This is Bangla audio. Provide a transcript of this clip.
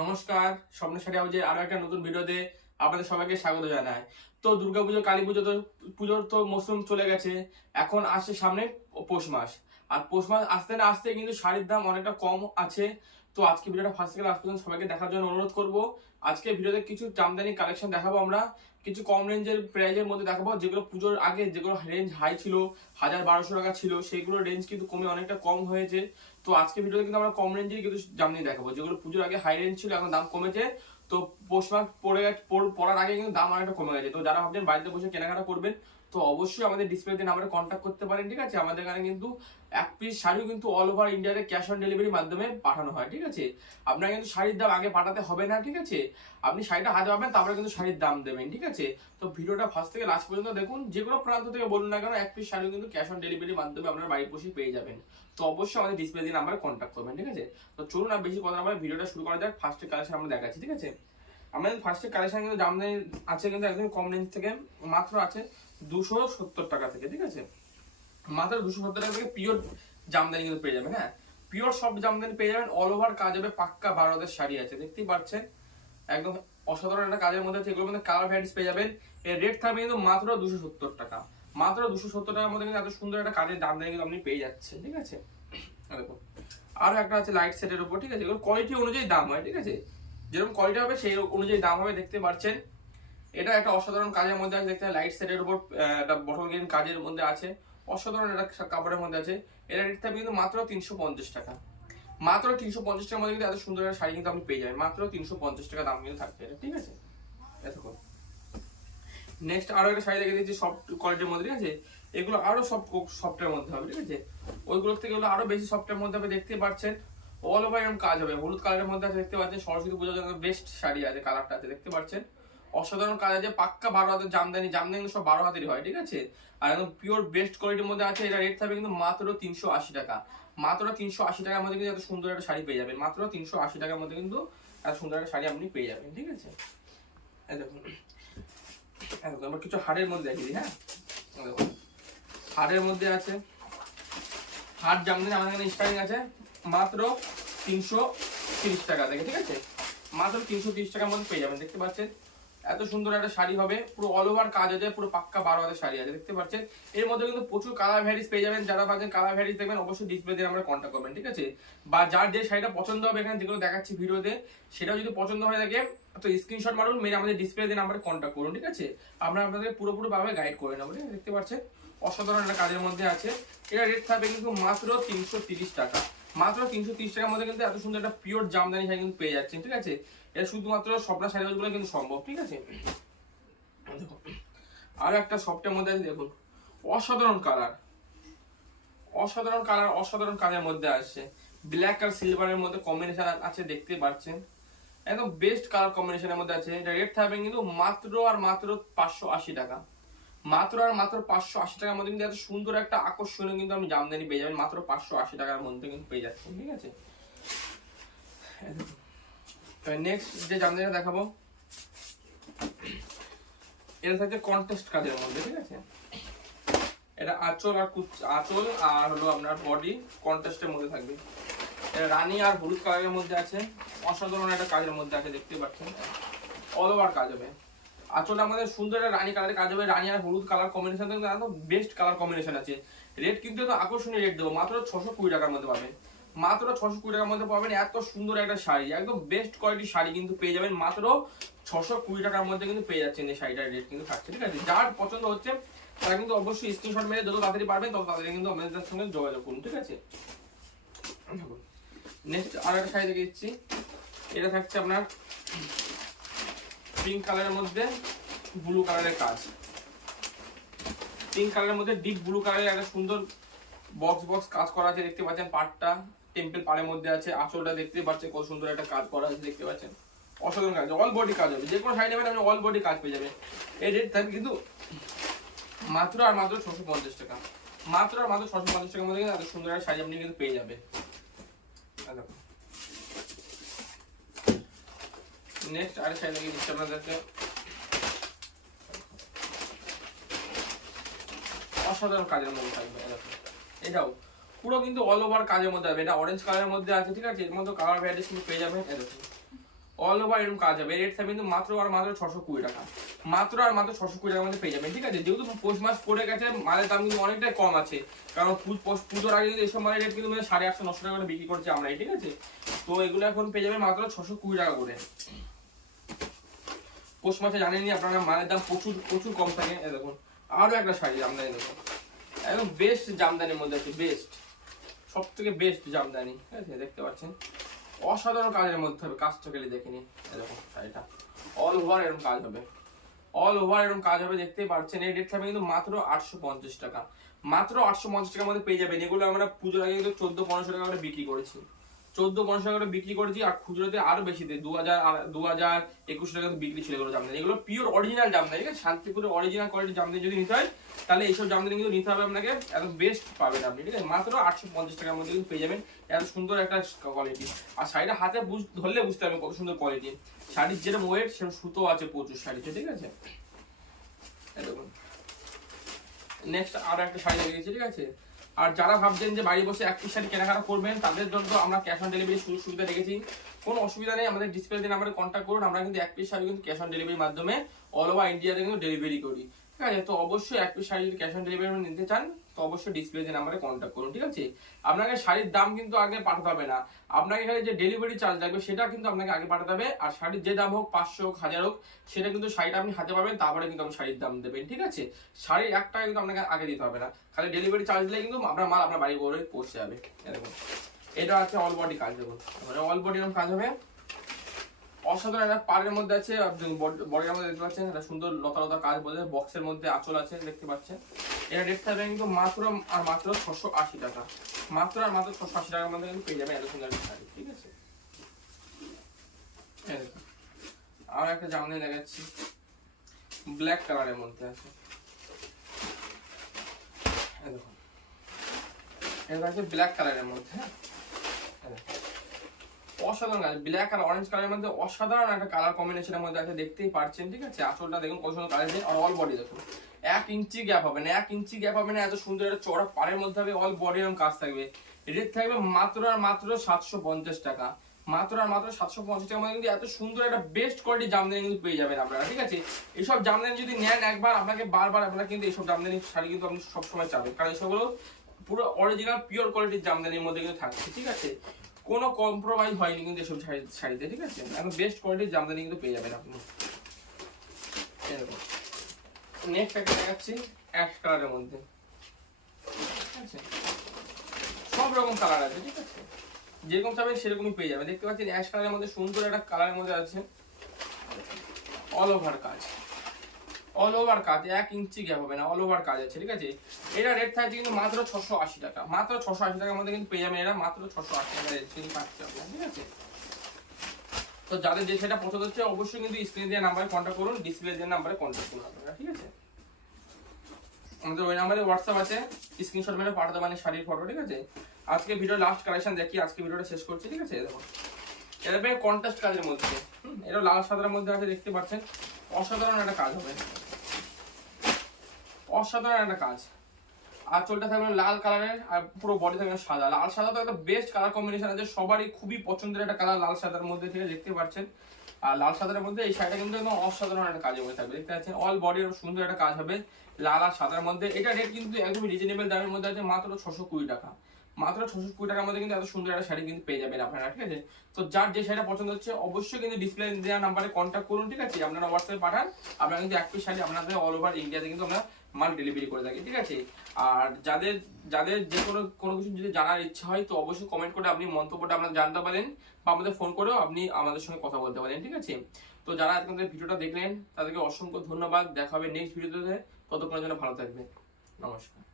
নমস্কার, স্বপ্ন শাড়ি হাউজে আরো একটা নতুন ভিডিওতে আপনাদের সবাইকে স্বাগত জানাই। তো দুর্গাপুজো, কালী পুজো, তো পুজোর তো মৌসুম চলে গেছে। এখন আসছে সামনে পৌষ মাস। আর পৌষ মাস আসতে না আসতে কিন্তু শাড়ির দাম অনেকটা কম আছে। তো আজকে ভিডিওটা ফার্স্ট থেকে লাস্ট পর্যন্ত সবাইকে দেখার জন্য অনুরোধ করব। আজকে ভিডিওতে কিছু জামদানি কালেকশন দেখাবো, আমরা কিছু কম রেঞ্জের প্রাইজের মধ্যে দেখাবো। যেগুলো পুজোর আগে যেগুলো রেঞ্জ হাই ছিল, 1000-1200 টাকা ছিল, সেইগুলো রেঞ্জ কিন্তু কমে অনেকটা কম হয়েছে। তো আজকে ভিডিওতে কিন্তু আমরা কম রেঞ্জের কিছু জামদানি দেখাবো, যেগুলো পুজোর আগে হাই রেঞ্জ ছিল, এখন দাম কমেছে। তো পৌষ মাস পড়ার আগে কিন্তু দাম অনেকটা কমে গেছে। তো যারা ভাবছেন বাড়িতে বসে কেনাকাটা করবেন, তো অবশ্যই আমাদের ডিসপ্লেতে নাম্বারে কন্ট্যাক্ট করতে পারেন, ঠিক আছে। আমাদের এখানে কিন্তু এক পিস শাড়িও কিন্তু অল ওভার ইন্ডিয়াতে ক্যাশ অন ডেলিভারির মাধ্যমে পাঠানো হয়, ঠিক আছে। আপনার কিন্তু শাড়ির দাম আগে পাঠাতে হবে না, ঠিক আছে। আপনি শাড়িটা হাতে পাবেন, তারপরে কিন্তু শাড়ির দাম দেবেন, ঠিক আছে। তো ভিডিওটা ফার্স্ট থেকে লাস্ট পর্যন্ত দেখুন। যে কোনো প্রান্ত থেকে বলুন না কেন, এক পিস শাড়িও কিন্তু ক্যাশ অন ডেলিভারির মাধ্যমে আপনার বাড়ির বসে পেয়ে যাবেন। তো অবশ্যই আমাদের ডিসপ্লে দিয়ে নাম্বারে কন্ট্যাক্ট করবেন, ঠিক আছে। তো চলুন আর বেশি কথা না বলে ভিডিওটা শুরু করা যাক। ফার্স্টের কালেকশন আমরা দেখাচ্ছি, ঠিক আছে। আমাদের ফার্স্টের কালেকশন কিন্তু জামদানি আছে কিন্তু একদম কম রেঞ্জ থেকে, মাত্র আছে 270 টাকা থেকে, ঠিক আছে। মাত্র 270 টাকা থেকে পিওর জামদানি কিন্তু পেয়ে যাবেন। হ্যাঁ, পিওর সব জামদানি পেয়ে যাবেন। অল ওভার কাজ হবে, পাক্কা 12 হাতের শাড়ি আছে, দেখতেই পাচ্ছেন। একদম অসাধারণ একটা কাজের মধ্যে আছে। এগুলোর মধ্যে কালার ভ্যারাইটিস পেয়ে যাবেন। এর রেট থাকবে কিন্তু মাত্র 270 টাকা। মাত্র 270 টাকার মধ্যে কিন্তু এত সুন্দর একটা কাজের জামদানি কিন্তু আপনি পেয়ে যাচ্ছেন, ঠিক আছে। দেখুন, আরো একটা আছে লাইট সেটের উপর, ঠিক আছে। এগুলো কোয়ালিটি অনুযায়ী দাম হয়, ঠিক আছে। যেরকম কোয়ালিটি হবে সেই অনুযায়ী দাম হবে, দেখতে পাচ্ছেন। এটা একটা অসাধারণ কাজের মধ্যে আছে, দেখতে লাইট সেটের উপর একটা বটল গ্রিন কাজের মধ্যে আছে, অসাধারণ একটা কাপড়ের মধ্যে আছে। এটা রেট থাকবে কিন্তু মাত্র 350 টাকা। মাত্র 350 টাকার মধ্যে কিন্তু এত সুন্দর একটা শাড়ি কিন্তু আপনি পেয়ে যাবেন। মাত্র 350 টাকা দাম কিন্তু থাকবে, ঠিক আছে। দেখুন, নেক্সট আরো একটা শাড়ি দেখে দিচ্ছি সফট কোয়ালিটির মধ্যে, ঠিক আছে। এগুলো আরো সফটের মধ্যে হবে, ঠিক আছে। ওইগুলোর থেকে এগুলো আরো বেশি সফটের মধ্যে হবে, দেখতে পাচ্ছেন। অল ওভার এরকম কাজ হবে, হলুদ কালারের মধ্যে আছে, দেখতে পাচ্ছেন। সরস্বতী পূজার জন্য বেস্ট শাড়ি আছে, কালারটা আছে, দেখতে পাচ্ছেন। অসাধারণ কাজ আছে, পাক্কা 12 হাতের জামদানি। জামদানি সব 12 হাতেরই হয়, ঠিক আছে। আর একদম পিওর বেস্ট কোয়ালিটির মধ্যে আছে। এটা রেট থাকবে কিন্তু মাত্র 380 টাকা। মাত্র 380 টাকার মধ্যে কিন্তু এত সুন্দর একটা শাড়ি পেয়ে যাবেন। মাত্র 380 টাকার মধ্যে কিন্তু এত সুন্দর একটা শাড়ি আপনি পেয়ে যাবেন, ঠিক আছে। এই দেখুন, আমরা কিছু হাড়ের মধ্যে দেখি, হ্যাঁ। দেখুন, হাড়ের মধ্যে আছে, হাড় জামদানি আমাদের এখানে স্টার্টিং আছে মাত্র 330 টাকা থেকে, ঠিক আছে। মাত্র 330 টাকার মধ্যে পেয়ে যাবেন, দেখতে পাচ্ছেন। এত সুন্দর একটা শাড়ি হবে, পুরো অল ওভার কাজ আছে, পুরো পাক্কা 12 হাতের শাড়ি আছে, দেখতে পাচ্ছেন। এর মধ্যে কিন্তু প্রচুর কালার ভ্যারিস পেয়ে যাবেন। যারা পাচ্ছেন কালার ভ্যারিস দেখবেন, অবশ্যই ডিসপ্লে দিয়ে আমরা কন্ট্যাক্ট করবেন, ঠিক আছে। বা যার যে শাড়িটা পছন্দ হবে, এখানে যেগুলো দেখাচ্ছি ভিডিওতে, সেটা যদি পছন্দ হয়ে থাকে তো স্ক্রিনশট মারুন, মেরে আমাদের ডিসপ্লে দিয়ে নাম্বারে কন্ট্যাক্ট করুন, ঠিক আছে। আমরা আপনাদের পুরোপুরি ভাবে গাইড করে নেবো, ঠিক আছে। দেখতে পাচ্ছেন, অসাধারণ একটা কাজের মধ্যে আছে। এটা রেট থাকবে কিন্তু মাত্র 330 টাকা। মাত্র 330 টাকার মধ্যে কিন্তু এত সুন্দর একটা পিওর জামদানি শাড়ি কিন্তু পেয়ে যাচ্ছেন, ঠিক আছে। এটা শুধুমাত্র স্বপ্না শাড়ি গুলো কিন্তু সম্ভব, ঠিক আছে। আর একটা সফটের মধ্যে আছে, দেখুন, অসাধারণ কালার, অসাধারণ কালার, অসাধারণ কালারের মধ্যে আসছে। ব্ল্যাক আর সিলভারের মধ্যে কম্বিনেশন আছে, দেখতে পাচ্ছেন। একদম বেস্ট কালার কম্বিনেশনের মধ্যে আছে। এটা রেট থাকবে কিন্তু মাত্র আর মাত্র 580 টাকা। মাত্র আর মাত্র 580 টাকার মধ্যে কিন্তু এত সুন্দর একটা আকর্ষণীয় কিন্তু আপনি জামদানি পেয়ে যাবেন। মাত্র 580 টাকার মধ্যে কিন্তু পেয়ে যাচ্ছেন, ঠিক আছে। নেক্সট যে জামদানিটা দেখাবো, এটা থাকছে কন্ট্রাস্ট কাজের মধ্যে, ঠিক আছে। এটা আঁচল আর হলো আপনার বডি কন্ট্রাস্টের মধ্যে থাকবে। এটা রানী আর হলুদ কালারের মধ্যে আছে, অসাধারণ একটা কাজের মধ্যে আছে, দেখতে পাচ্ছেন। অল ওভার কাজ হবে। আঁচল আমাদের সুন্দর একটা রানী কালারের কাজ হবে। রানী আর হলুদ কালার কম্বিনেশন একদম বেস্ট কালার কম্বিনেশন আছে। রেট কিন্তু এত আকর্ষণীয় রেট দেবো, মাত্র 620 টাকার মধ্যে পাবেন। মাত্র 620 টাকার মধ্যে পাবেন এত সুন্দর একটা শাড়ি, একদম বেস্ট কোয়ালিটির শাড়ি কিন্তু পেয়ে যাবেন। মাত্র 620 টাকার মধ্যে কিন্তু পেয়ে যাচ্ছেন। এই শাড়িটার রেট কিন্তু থাকছে, ঠিক আছে। যার পছন্দ হচ্ছে তারা কিন্তু অবশ্যই স্ক্রিনশট মেরে যত তাড়াতাড়ি পারবেন তত তাড়াতাড়ি কিন্তু আমাদের সঙ্গে যোগাযোগ করুন, ঠিক আছে। নেক্সট আর একটা শাড়ি দেখে দিচ্ছি। এটা থাকছে আপনার পিঙ্ক কালারের মধ্যে ব্লু কালারের কাজ। পিঙ্ক কালারের মধ্যে ডিপ ব্লু কালারের একটা সুন্দর বক্স কাজ করা আছে, দেখতে পাচ্ছেন। পাটটা টেম্পল পাড়ের মধ্যে আছে, আঁচলটা দেখতে পাচ্ছেন কত সুন্দর একটা কাজ করা আছে, দেখতে পাচ্ছেন। অসাধারণ কাজ, অল বডি কাজ হবে। যে কোনো শাড়ি নেবেন আপনি অল বডি কাজ পেয়ে যাবেন। এই রেট থাকবে কিন্তু মাত্র আর মাত্র 650 টাকা। মাত্র আর মাত্র 650 টাকার মধ্যে এত সুন্দর একটা শাড়ি আপনি কিন্তু পেয়ে যাবেন। নেক্সট আর শাড়ি দেখে দিচ্ছি আপনাদেরকে, অসাধারণ কাজের মধ্যে থাকবে। এটাও পুরো কিন্তু অল ওভার কাজের মধ্যে হবে। এটা অরেঞ্জ কালারের মধ্যে আছে, ঠিক আছে। এর মধ্যে কালার ভ্যারাইটিস কিন্তু পেয়ে যাবেন। অল ওভার এরকম কাজ হবে। রেট থাকবে কিন্তু মাত্র আর মাত্র 620 টাকা, মাত্র আর মাত্র 620 টাকার মধ্যে পেয়ে যাবেন, ঠিক আছে। যেহেতু পৌষ মাস পড়ে গেছে, মালের দাম কিন্তু অনেকটাই কম আছে, কারণ পুজোর আগে কিন্তু এইসব মালের রেট কিন্তু 850-900 টাকা করে বিক্রি করছে আমরা, ঠিক আছে। তো এগুলো এখন পেয়ে যাবেন মাত্র 620 টাকা করে। পৌষ মাসে জানেনই আপনারা মালের দাম প্রচুর প্রচুর কম থাকে। দেখুন আরো একটা শাড়ি জামদানি, দেখুন একদম বেস্ট জামদানির মধ্যে আছে, বেস্ট, সব থেকে বেস্ট জামদানি, ঠিক আছে। দেখতে পাচ্ছেন অসাধারণ কাজের মধ্যে হবে, কাজটা গেলে দেখে নিন। এরকম শাড়িটা অল ওভার এরকম কাজ হবে, অল ওভার এরকম কাজ হবে, দেখতেই পাচ্ছেন। এই রেট থাকবে কিন্তু মাত্র 850 টাকা, মাত্র 850 টাকার মধ্যে পেয়ে যাবেন। এগুলো আমরা পুজোর আগে কিন্তু 1400-1500 টাকা করে বিক্রি করেছি, 1400-1500 টাকা করে বিক্রি করেছি, আর খুচরোতে আরো বেশি দেয়, 2000-2100 টাকা বিক্রি ছিল এগুলো জামদানি। এগুলো পিওর অরিজিনাল জামদানি, ঠিক আছে। শান্তিপুরের অরিজিনাল কোয়ালিটির জামদানি যদি নিতে হয়, তাহলে এইসব জামদানি কিন্তু নিতে হবে আপনাকে, একদম বেস্ট পাবেন আপনি, ঠিক আছে। মাত্র 850 টাকার মধ্যে কিন্তু পেয়ে যাবেন এত সুন্দর একটা কোয়ালিটি। আর শাড়িটা হাতে ধরলে বুঝতে পারবেন কত সুন্দর কোয়ালিটি। শাড়ির যেরকম ওয়েট সেরকম সুতো আছে প্রচুর শাড়িতে, ঠিক আছে। দেখুন নেক্সট আরো একটা শাড়ি দেখিয়েছি, ঠিক আছে। আর যারা ভাবছেন যে বাড়ি বসে এক পিস শাড়ি কেনাকাটা করবেন, তাদের জন্য আমরা ক্যাশ অন ডেলিভারি সুযোগ সুবিধা রেখেছি। কোনো অসুবিধা নেই, আমাদের ডিসপ্লে নাম্বারে কন্ট্যাক্ট করুন। আমরা কিন্তু এক পিস শাড়ি কিন্তু ক্যাশ অন ডেলিভারির মাধ্যমে অল ওভার ইন্ডিয়াতে কিন্তু ডেলিভারি করি, ঠিক আছে। তো অবশ্যই এক পিস শাড়ি যদি ক্যাশ অন ডেলিভারি নিতে চান, তো অবশ্যই ডিসপ্লে নাম্বারে কন্ট্যাক্ট করুন, ঠিক আছে। আপনাকে শাড়ির দাম কিন্তু আগে পাঠাতে হবে না, আপনাকে এখানে যে ডেলিভারি চার্জ লাগবে সেটা কিন্তু আপনাকে আগে পাঠাতে হবে। আর শাড়ির যে দাম হোক, 500 হোক, 1000 হোক, সেটা কিন্তু শাড়িটা আপনি হাতে পাবেন, তারপরে কিন্তু আপনি শাড়ির দাম দেবেন, ঠিক আছে। শাড়ির 1 টাকা কিন্তু আপনাকে আগে দিতে হবে না, খালি ডেলিভারি চার্জ দিলে কিন্তু আপনার মাল আপনার বাড়ি ঘরে পৌঁছে যাবে। এরকম এটা আছে অল বডি কাজ, দেখুন অল বডি এরকম কাজ হবে, অসাধারণ একটা পাড়ের মধ্যে আছে, বডির মধ্যে দেখতে পাচ্ছেন একটা সুন্দর লতা লতা কাজ, বলে বক্সের মধ্যে আঁচল আছে, দেখতে পাচ্ছেন। এটা রেট থাকবে কিন্তু মাত্র আর মাত্র 680 টাকা, মাত্র আর মাত্র 680 টাকার মধ্যে কিন্তু পেয়ে যাবেন এত সুন্দর একটা শাড়ি, ঠিক আছে। আর একটা জামদানি দেখাচ্ছি, ব্ল্যাক কালারের মধ্যে আছে, দেখুন এটা আছে ব্ল্যাক কালারের মধ্যে, অসাধারণ কাজ, ব্ল্যাক আর অরেঞ্জ কালারের মধ্যে অসাধারণ একটা কালার কম্বিনেশনের মধ্যে আছে, দেখতেই পাচ্ছেন, ঠিক আছে। আঁচলটা দেখুন কত সুন্দর কালার, আর অল বডি দেখুন 1 ইঞ্চি গ্যাপ হবে না, 1 ইঞ্চি গ্যাপ হবে না, এত সুন্দর একটা চওড়া পাড়ের মধ্যে হবে, অল বডি এরকম কাজ থাকবে। রেট থাকবে মাত্র আর মাত্র 750 টাকা, মাত্র আর মাত্র 750 টাকার মধ্যে কিন্তু এত সুন্দর একটা বেস্ট কোয়ালিটি জামদানি কিন্তু পেয়ে যাবেন আপনারা, ঠিক আছে। এইসব জামদানি যদি নেন একবার, আপনাকে বারবার আপনারা কিন্তু এইসব জামদানি শাড়ি কিন্তু আপনি সবসময় চাবেন, কারণ এইসবগুলো পুরো অরিজিনাল পিওর কোয়ালিটির জামদানির মধ্যে কিন্তু থাকছে, ঠিক আছে। কোনো কম্প্রোমাইজ হয়নি কিন্তু এসব শাড়িতে, ঠিক আছে। এখন বেস্ট কোয়ালিটির জামদানি কিন্তু পেয়ে যাবেন আপনি। নেক্সট একটা দেখাচ্ছি অ্যাশ কালারের মধ্যে, ঠিক আছে। সব রকম কালার আছে, ঠিক আছে, যেরকম চাবেন সেরকমই পেয়ে যাবেন। দেখতে পাচ্ছেন অ্যাশ কালারের মধ্যে সুন্দর একটা কালারের মধ্যে আছে, অল ওভার কাজ, অল ওভার কাজ, 1 ইঞ্চি গ্যাপ হবে না, অল ওভার কাজ আছে, ঠিক আছে। এটা রেট থাকছে কিন্তু মাত্র 680 টাকা, মাত্র 680 টাকার মধ্যে কিন্তু পেয়ে যাবেন এরা, মাত্র 680 টাকা রেট কিন্তু পাচ্ছে আপনারা, ঠিক আছে। তো যাদের যে সেটা পছন্দ হচ্ছে অবশ্যই কিন্তু স্ক্রিনে দেওয়া নাম্বারে কন্ট্যাক্ট করুন, ডিসপ্লে দেওয়া নাম্বারে কন্ট্যাক্ট করুন আপনারা, ঠিক আছে। আমাদের ওই নাম্বারে হোয়াটসঅ্যাপ আছে, স্ক্রিনশট মেরে পাঠাতে মানে শাড়ির ফটো, ঠিক আছে। আজকে ভিডিও লাস্ট কালেকশন দেখি, আজকে ভিডিওটা শেষ করছি, ঠিক আছে। দেখুন এটা পেয়ে কন্ট্রাস্ট কাজের মধ্যে, এটা লাল সাদার মধ্যে আছে, দেখতে পাচ্ছেন অসাধারণ একটা কাজ হবে, অসাধারণ একটা কাজ। আঁচলটা থাকবে লাল কালারের, আর পুরো বডি থাকবে সাদা, লাল সাদা তো একটা বেস্ট কালার কম্বিনেশন আছে, সবারই খুবই পছন্দের একটা কালার লাল সাদার মধ্যে, ঠিক আছে, দেখতে পাচ্ছেন। আর লাল সাদার মধ্যে এই শাড়িটা কিন্তু একদম অসাধারণ একটা কাজের মধ্যে থাকবে, দেখতে পাচ্ছেন। অল বডি সুন্দর একটা কাজ হবে লাল আর সাদার মধ্যে। এটা রেট কিন্তু একদম রিজনেবল দামের মধ্যে আছে, মাত্র 620 টাকা, মাত্র 620 টাকার মধ্যে কিন্তু এত সুন্দর একটা শাড়ি কিন্তু পেয়ে যাবেন আপনারা, ঠিক আছে। তো যার যে শাড়িটা পছন্দ হচ্ছে অবশ্যই কিন্তু ডিসপ্লে দেওয়া নাম্বারে কন্ট্যাক্ট করুন, ঠিক আছে। আপনারা হোয়াটসঅ্যাপে পাঠান, আপনারা কিন্তু এক পিস শাড়ি আপনাদের অল ওভার ইন্ডিয়াতে কিন্তু আমরা মাল ডেলিভারি করে থাকি, ঠিক আছে। আর যাদের যাদের যে কোনো কিছু যদি জানার ইচ্ছা হয়, তো অবশ্যই কমেন্ট করে আপনি মন্তব্যটা আপনারা জানতে পারেন, বা আমাদের ফোন করেও আপনি আমাদের সঙ্গে কথা বলতে পারেন, ঠিক আছে। তো যারা আজকে ভিডিওটা দেখলেন তাদেরকে অসংখ্য ধন্যবাদ, দেখা হবে নেক্সট ভিডিওতে, ততক্ষণের জন্য ভালো থাকবেন, নমস্কার।